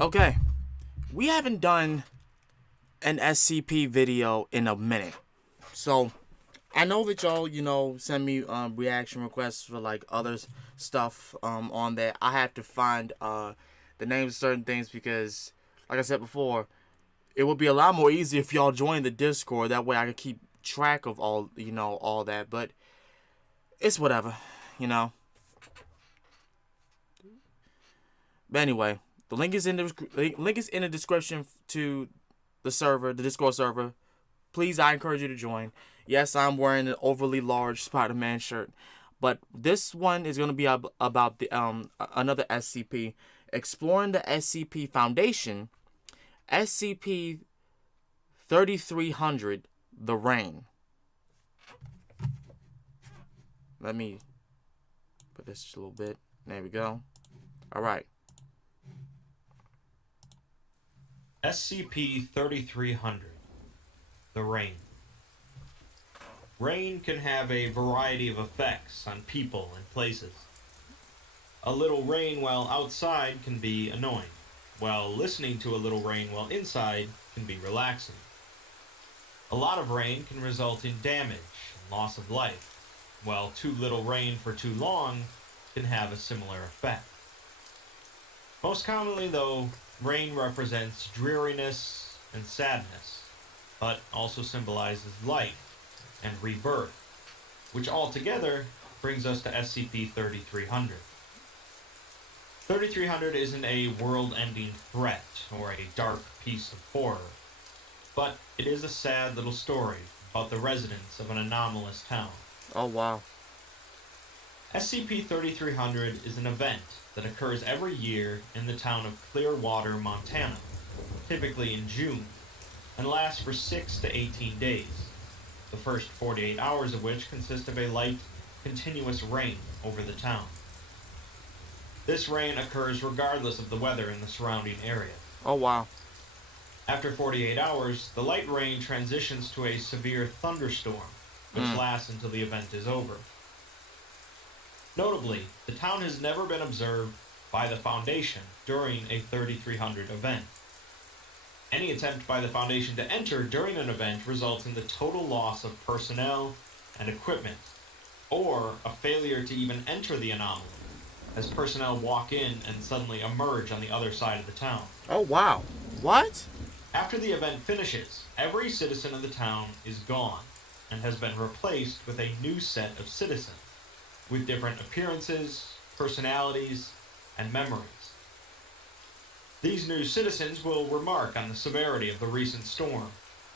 Okay, we haven't done an SCP video in a minute. So, I know that y'all, send me reaction requests for like other stuff on there. I have to find the names of certain things because, like I said before, it would be a lot more easy if y'all join the Discord. That way I can keep track of all that. But it's whatever, you know. But anyway, the link is in the description to the server, the Discord server. Please, I encourage you to join. Yes, I'm wearing an overly large Spider-Man shirt, but this one is going to be about the another SCP, exploring the SCP Foundation, SCP 3300, the Rain. Let me put this just a little bit. There we go. All right. SCP-3300, the Rain. Rain can have a variety of effects on people and places. A little rain while outside can be annoying, while listening to a little rain while inside can be relaxing. A lot of rain can result in damage and loss of life, while too little rain for too long can have a similar effect. Most commonly, though, rain represents dreariness and sadness, but also symbolizes life and rebirth, which altogether brings us to SCP-3300. 3300 isn't a world-ending threat or a dark piece of horror, but it is a sad little story about the residents of an anomalous town. Oh, wow. SCP-3300 is an event that occurs every year in the town of Clearwater, Montana, typically in June, and lasts for 6 to 18 days, the first 48 hours of which consist of a light, continuous rain over the town. This rain occurs regardless of the weather in the surrounding area. Oh, wow. After 48 hours, the light rain transitions to a severe thunderstorm, which lasts until the event is over. Notably, the town has never been observed by the Foundation during a 3300 event. Any attempt by the Foundation to enter during an event results in the total loss of personnel and equipment, or a failure to even enter the anomaly, as personnel walk in and suddenly emerge on the other side of the town. Oh, wow. What? After the event finishes, every citizen of the town is gone and has been replaced with a new set of citizens, with different appearances, personalities, and memories. These new citizens will remark on the severity of the recent storm,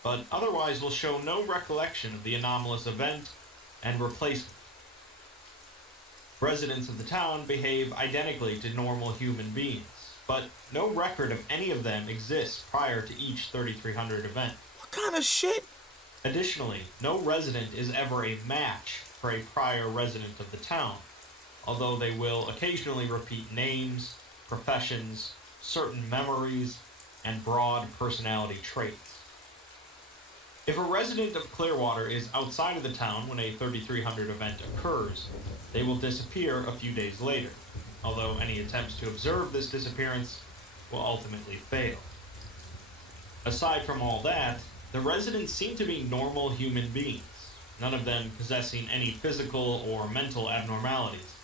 but otherwise will show no recollection of the anomalous event and replacement. Residents of the town behave identically to normal human beings, but no record of any of them exists prior to each 3300 event. What kind of shit? Additionally, no resident is ever a match for a prior resident of the town, although they will occasionally repeat names, professions, certain memories, and broad personality traits. If a resident of Clearwater is outside of the town when a 3300 event occurs, they will disappear a few days later, although any attempts to observe this disappearance will ultimately fail. Aside from all that, the residents seem to be normal human beings, none of them possessing any physical or mental abnormalities,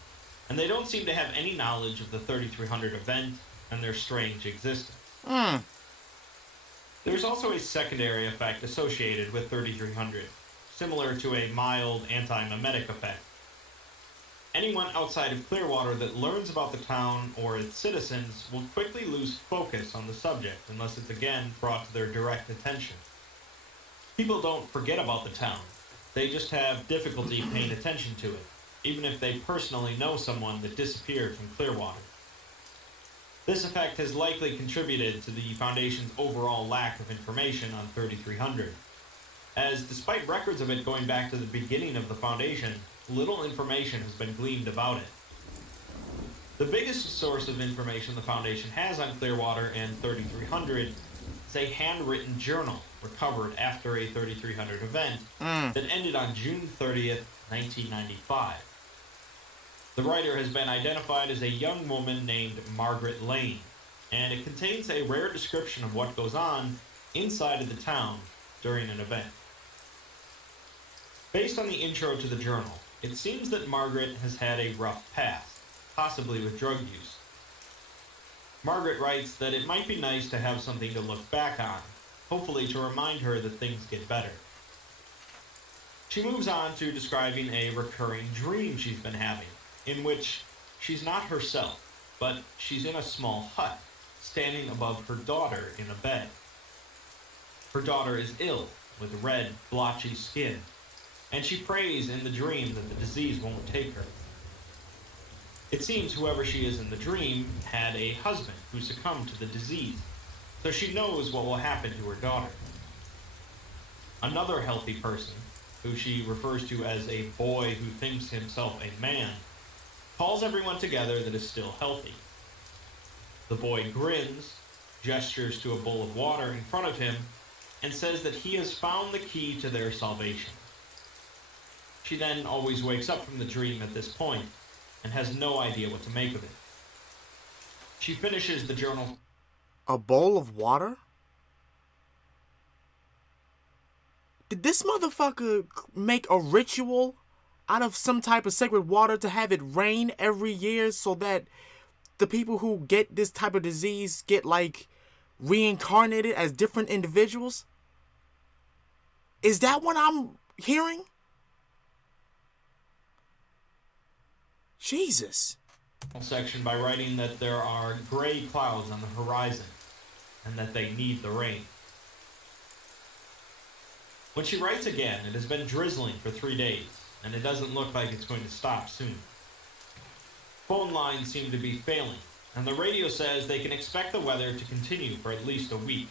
and they don't seem to have any knowledge of the 3300 event and their strange existence. There's also a secondary effect associated with 3300, similar to a mild anti-memetic effect. Anyone outside of Clearwater that learns about the town or its citizens will quickly lose focus on the subject unless it's again brought to their direct attention. People don't forget about the town, they just have difficulty paying attention to it, even if they personally know someone that disappeared from Clearwater. This effect has likely contributed to the Foundation's overall lack of information on 3300, as despite records of it going back to the beginning of the Foundation, little information has been gleaned about it. The biggest source of information the Foundation has on Clearwater and 3300 is a handwritten journal recovered after a 3300 event that ended on June 30th, 1995. The writer has been identified as a young woman named Margaret Lane, and it contains a rare description of what goes on inside of the town during an event. Based on the intro to the journal, it seems that Margaret has had a rough past, possibly with drug use. Margaret writes that it might be nice to have something to look back on, hopefully to remind her that things get better. She moves on to describing a recurring dream she's been having, in which she's not herself, but she's in a small hut, standing above her daughter in a bed. Her daughter is ill, with red, blotchy skin, and she prays in the dream that the disease won't take her. It seems whoever she is in the dream had a husband who succumbed to the disease, so she knows what will happen to her daughter. Another healthy person, who she refers to as a boy who thinks himself a man, calls everyone together that is still healthy. The boy grins, gestures to a bowl of water in front of him, and says that he has found the key to their salvation. She then always wakes up from the dream at this point, and has no idea what to make of it. She finishes the journal. A bowl of water? Did this motherfucker make a ritual out of some type of sacred water to have it rain every year so that the people who get this type of disease get, like, reincarnated as different individuals? Is that what I'm hearing? Jesus. Section by writing that there are gray clouds on the horizon and that they need the rain. When she writes again, it has been drizzling for 3 days, and it doesn't look like it's going to stop soon. Phone lines seem to be failing, and the radio says they can expect the weather to continue for at least a week.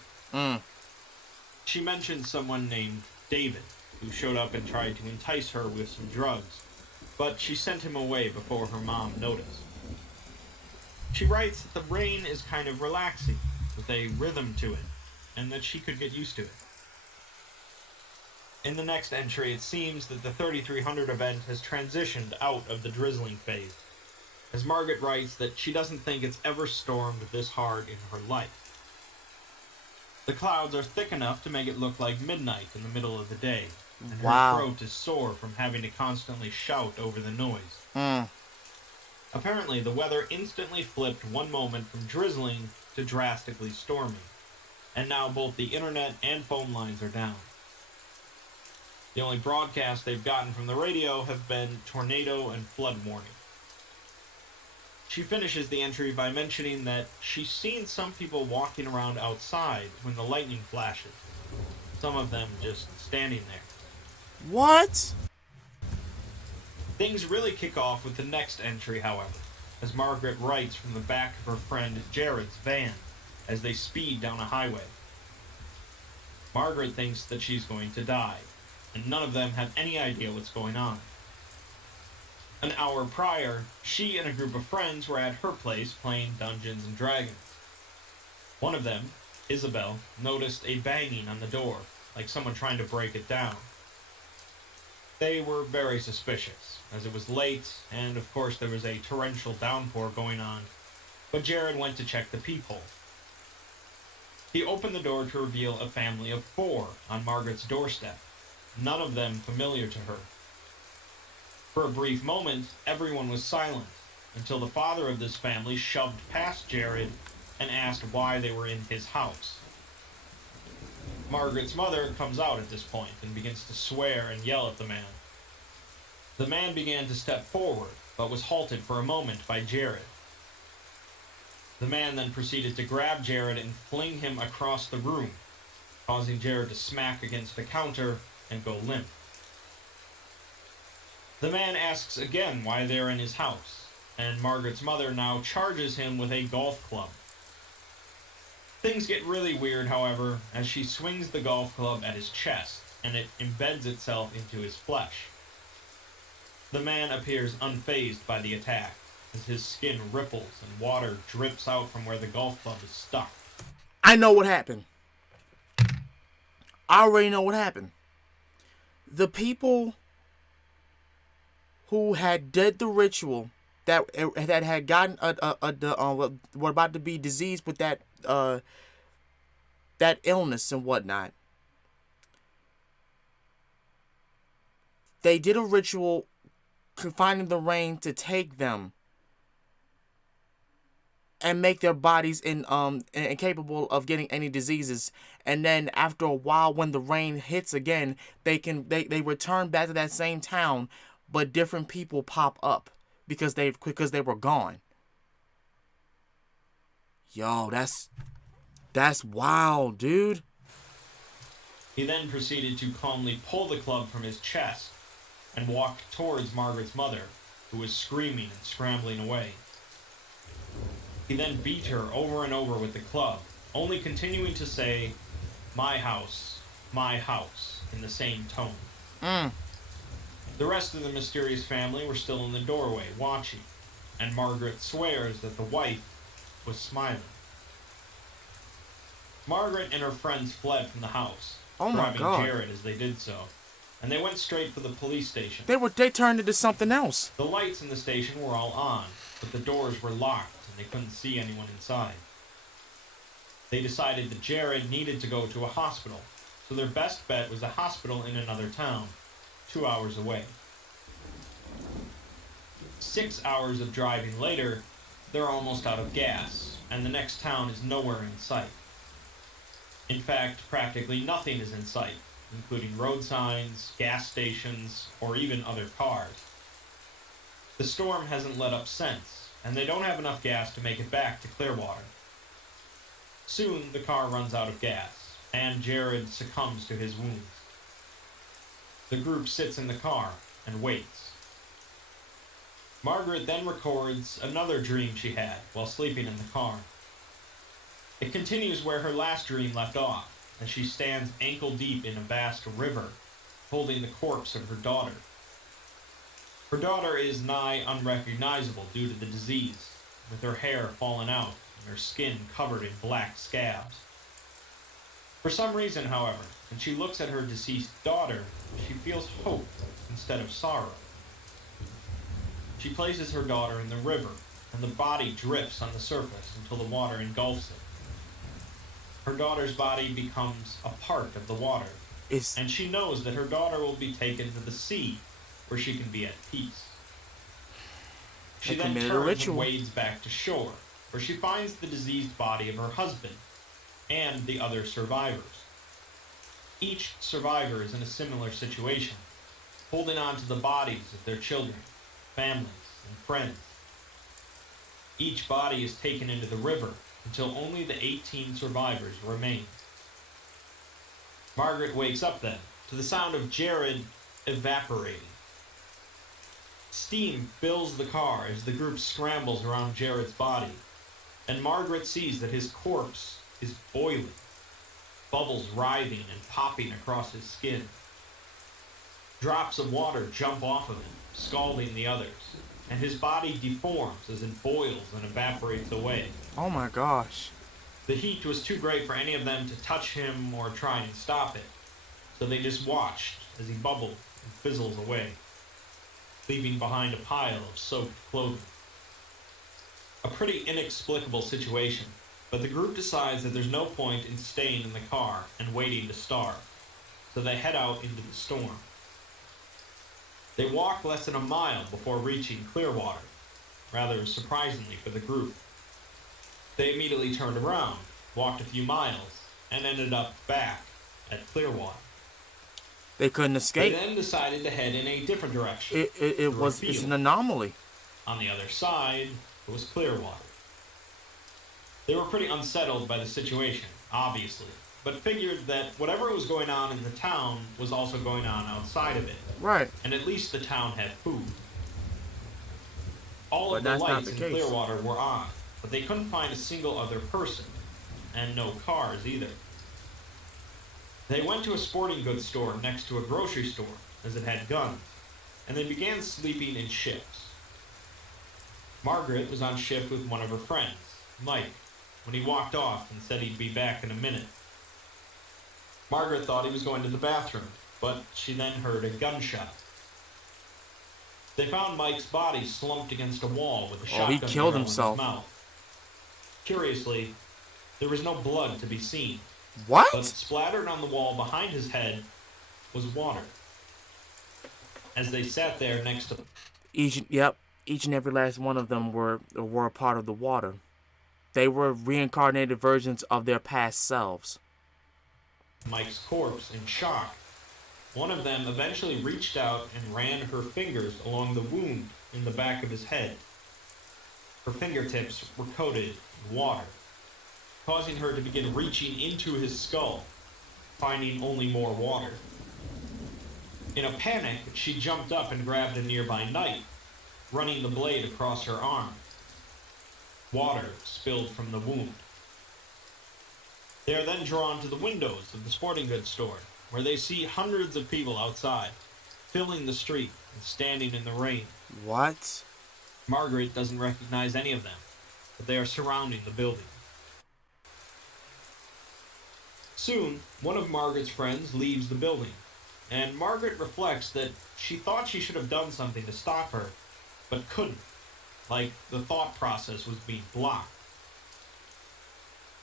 She mentions someone named David, who showed up and tried to entice her with some drugs, but she sent him away before her mom noticed. She writes that the rain is kind of relaxing, with a rhythm to it, and that she could get used to it. In the next entry, it seems that the 3300 event has transitioned out of the drizzling phase, as Margaret writes that she doesn't think it's ever stormed this hard in her life. The clouds are thick enough to make it look like midnight in the middle of the day, and her throat is sore from having to constantly shout over the noise. Apparently, the weather instantly flipped one moment from drizzling to drastically stormy, and now both the internet and phone lines are down. The only broadcasts they've gotten from the radio have been tornado and flood warning. She finishes the entry by mentioning that she's seen some people walking around outside when the lightning flashes, some of them just standing there. What? Things really kick off with the next entry, however, as Margaret writes from the back of her friend Jared's van as they speed down a highway. Margaret thinks that she's going to die, and none of them have any idea what's going on. An hour prior, she and a group of friends were at her place playing Dungeons and Dragons. One of them, Isabel, noticed a banging on the door, like someone trying to break it down. They were very suspicious, as it was late, and of course there was a torrential downpour going on, but Jared went to check the peephole. He opened the door to reveal a family of 4 on Margaret's doorstep, none of them familiar to her. For a brief moment, everyone was silent, until the father of this family shoved past Jared and asked why they were in his house. Margaret's mother comes out at this point and begins to swear and yell at the man. The man began to step forward, but was halted for a moment by Jared. The man then proceeded to grab Jared and fling him across the room, causing Jared to smack against the counter and go limp. The man asks again why they are in his house, and Margaret's mother now charges him with a golf club. Things get really weird, however, as she swings the golf club at his chest, and it embeds itself into his flesh. The man appears unfazed by the attack, as his skin ripples and water drips out from where the golf club is stuck. I know what happened. I already know what happened. The people who had did the ritual that had gotten were about to be diseased with that illness and whatnot. They did a ritual confining the rain to take them and make their bodies incapable of getting any diseases. And then after a while, when the rain hits again, they return back to that same town, but different people pop up because they were gone. Yo, that's wild, dude. He then proceeded to calmly pull the club from his chest and walked towards Margaret's mother, who was screaming and scrambling away. He then beat her over and over with the club, only continuing to say, my house," in the same tone. The rest of the mysterious family were still in the doorway, watching, and Margaret swears that the wife was smiling. Margaret and her friends fled from the house, grabbing Jared as they did so, and they went straight for the police station. They turned into something else. The lights in the station were all on, but the doors were locked and they couldn't see anyone inside. They decided that Jared needed to go to a hospital, so their best bet was a hospital in another town, 2 hours away. 6 hours of driving later, they're almost out of gas, and the next town is nowhere in sight. In fact, practically nothing is in sight, including road signs, gas stations, or even other cars. The storm hasn't let up since, and they don't have enough gas to make it back to Clearwater. Soon, the car runs out of gas, and Jared succumbs to his wounds. The group sits in the car and waits. Margaret then records another dream she had while sleeping in the car. It continues where her last dream left off, as she stands ankle-deep in a vast river, holding the corpse of her daughter. Her daughter is nigh unrecognizable due to the disease, with her hair fallen out and her skin covered in black scabs. For some reason, however, when she looks at her deceased daughter, she feels hope instead of sorrow. She places her daughter in the river, and the body drifts on the surface until the water engulfs it. Her daughter's body becomes a part of the water, and she knows that her daughter will be taken to the sea, where she can be at peace. She then turns and wades back to shore, where she finds the diseased body of her husband and the other survivors. Each survivor is in a similar situation, holding on to the bodies of their children, families, and friends. Each body is taken into the river until only the 18 survivors remain. Margaret wakes up then to the sound of Jared evaporating. Steam fills the car as the group scrambles around Jared's body, and Margaret sees that his corpse is boiling, bubbles writhing and popping across his skin. Drops of water jump off of him, scalding the others, and his body deforms as it boils and evaporates away. Oh my gosh. The heat was too great for any of them to touch him or try and stop it, so they just watched as he bubbled and fizzles away, leaving behind a pile of soaked clothing. A pretty inexplicable situation, but the group decides that there's no point in staying in the car and waiting to starve, so they head out into the storm. They walk less than a mile before reaching Clearwater, rather surprisingly for the group. They immediately turned around, walked a few miles, and ended up back at Clearwater. They couldn't escape. They then decided to head in a different direction. It's an anomaly. On the other side, it was Clearwater. They were pretty unsettled by the situation, obviously, but figured that whatever was going on in the town was also going on outside of it. Right. And at least the town had food. All of the lights in Clearwater were on, but they couldn't find a single other person, and no cars either. They went to a sporting goods store next to a grocery store, as it had guns, and they began sleeping in shifts. Margaret was on shift with one of her friends, Mike, when he walked off and said he'd be back in a minute. Margaret thought he was going to the bathroom, but she then heard a gunshot. They found Mike's body slumped against a wall with a Oh, shotgun he killed barrel in himself. his mouth. Curiously, there was no blood to be seen, but What? splattered on the wall behind his head was water. As they sat there next to Each and every last one of them were a part of the water. They were reincarnated versions of their past selves. Mike's corpse in shock, one of them eventually reached out and ran her fingers along the wound in the back of his head. Her fingertips were coated in water, causing her to begin reaching into his skull, finding only more water. In a panic, she jumped up and grabbed a nearby knife, running the blade across her arm. Water spilled from the wound. They are then drawn to the windows of the sporting goods store, where they see hundreds of people outside, filling the street and standing in the rain. What? Margaret doesn't recognize any of them, but they are surrounding the building. Soon, one of Margaret's friends leaves the building, and Margaret reflects that she thought she should have done something to stop her, but couldn't, like the thought process was being blocked.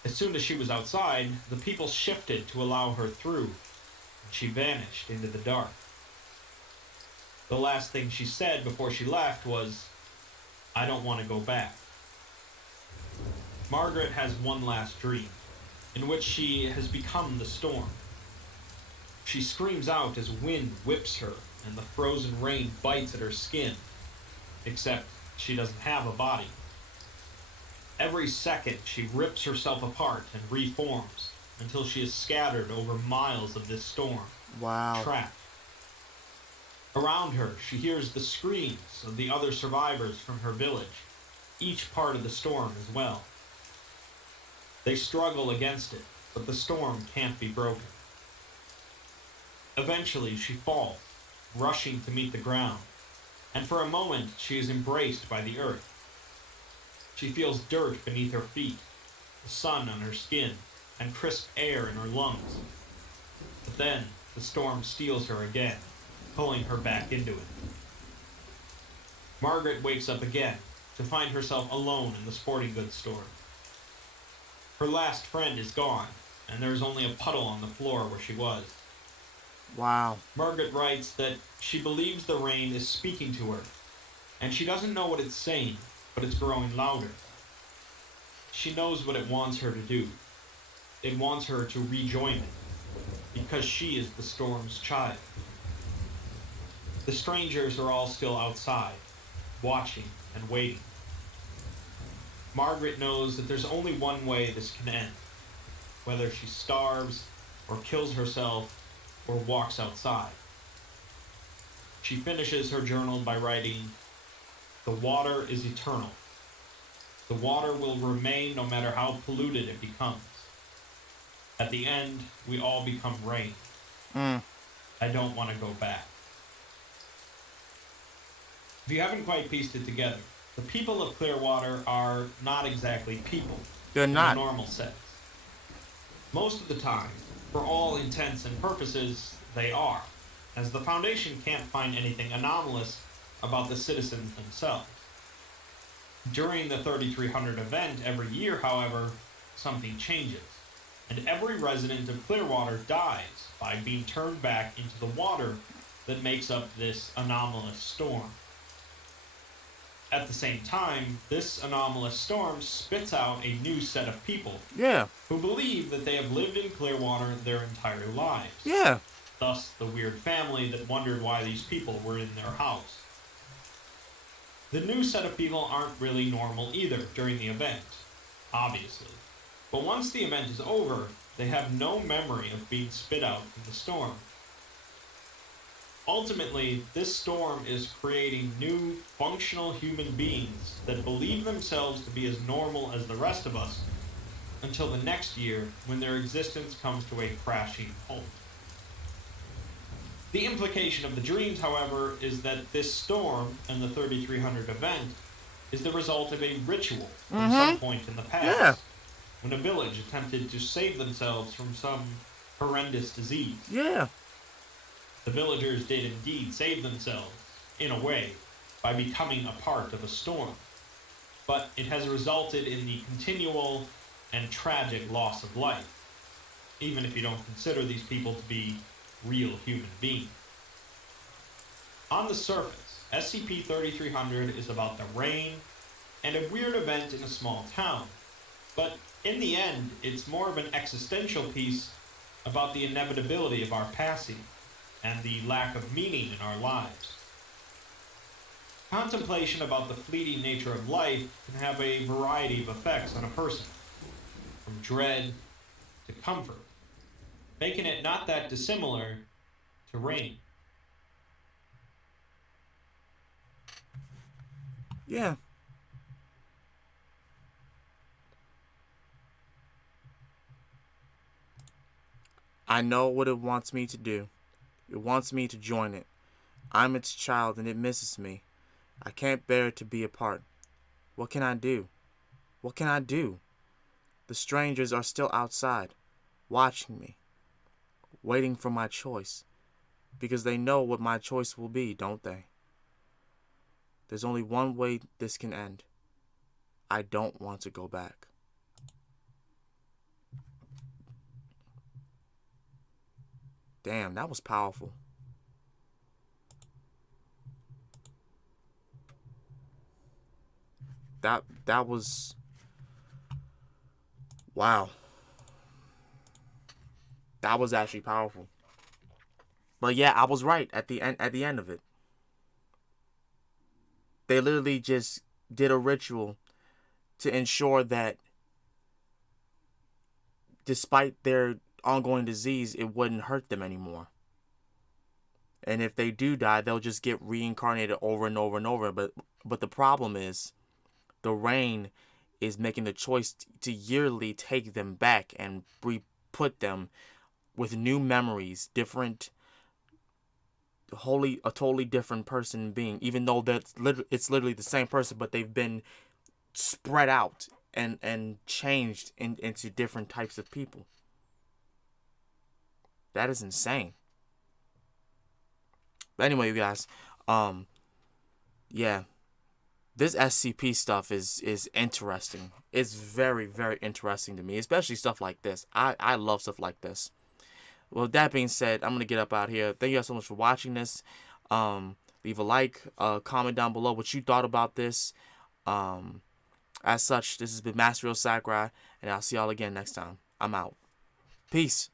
As soon as she was outside, the people shifted to allow her through, and she vanished into the dark. The last thing she said before she left was, "I don't want to go back." Margaret has one last dream, in which she has become the storm. She screams out as wind whips her and the frozen rain bites at her skin, except she doesn't have a body. Every second, she rips herself apart and reforms until she is scattered over miles of this storm, Wow. trapped. Around her, she hears the screams of the other survivors from her village, each part of the storm as well. They struggle against it, but the storm can't be broken. Eventually, she falls, rushing to meet the ground, and for a moment, she is embraced by the earth. She feels dirt beneath her feet, the sun on her skin, and crisp air in her lungs. But then, the storm steals her again, pulling her back into it. Margaret wakes up again to find herself alone in the sporting goods store. Her last friend is gone, and there is only a puddle on the floor where she was. Wow. Margaret writes that she believes the rain is speaking to her, and she doesn't know what it's saying, but it's growing louder. She knows what it wants her to do. It wants her to rejoin it, because she is the storm's child. The strangers are all still outside, watching and waiting. Margaret knows that there's only one way this can end, whether she starves, or kills herself, or walks outside. She finishes her journal by writing, "The water is eternal. The water will remain no matter how polluted it becomes. At the end, we all become rain. I don't want to go back." If you haven't quite pieced it together, the people of Clearwater are not exactly people. They're not. In the normal sense. Most of the time, for all intents and purposes, they are, as the Foundation can't find anything anomalous about the citizens themselves. During the 3300 event every year, however, something changes, and every resident of Clearwater dies by being turned back into the water that makes up this anomalous storm. At the same time, this anomalous storm spits out a new set of people Yeah. who believe that they have lived in Clearwater their entire lives. Yeah. Thus, the weird family that wondered why these people were in their house. The new set of people aren't really normal either during the event, obviously. But once the event is over, they have no memory of being spit out in the storm. Ultimately, this storm is creating new, functional human beings that believe themselves to be as normal as the rest of us until the next year when their existence comes to a crashing halt. The implication of the dreams, however, is that this storm and the 3300 event is the result of a ritual from some point in the past, when a village attempted to save themselves from some horrendous disease. Yeah. The villagers did indeed save themselves, in a way, by becoming a part of a storm, but it has resulted in the continual and tragic loss of life, even if you don't consider these people to be real human beings. On the surface, SCP-3300 is about the rain and a weird event in a small town, but in the end, it's more of an existential piece about the inevitability of our passing and the lack of meaning in our lives. Contemplation about the fleeting nature of life can have a variety of effects on a person, from dread to comfort, making it not that dissimilar to rain. Yeah. I know what it wants me to do. It wants me to join it. I'm its child and it misses me. I can't bear to be apart. What can I do? What can I do? The strangers are still outside, watching me, waiting for my choice. Because they know what my choice will be, don't they? There's only one way this can end. I don't want to go back. Damn, that was powerful. That was wow. That was actually powerful. But yeah, I was right at the end of it. They literally just did a ritual to ensure that despite their ongoing disease, it wouldn't hurt them anymore. And if they do die, they'll just get reincarnated over and over and over. But the problem is, the rain is making the choice to yearly take them back and re-put them with new memories, different, a totally different person being. Even though it's literally the same person, but they've been spread out and changed into different types of people. That is insane. But anyway, you guys, yeah, this SCP stuff is interesting. It's very, very interesting to me, especially stuff like this. I love stuff like this. Well, with that being said, I'm gonna get up out here. Thank you guys so much for watching this. Leave a like, comment down below what you thought about this. As such, this has been Master Ryo Sakurai, and I'll see y'all again next time. I'm out. Peace.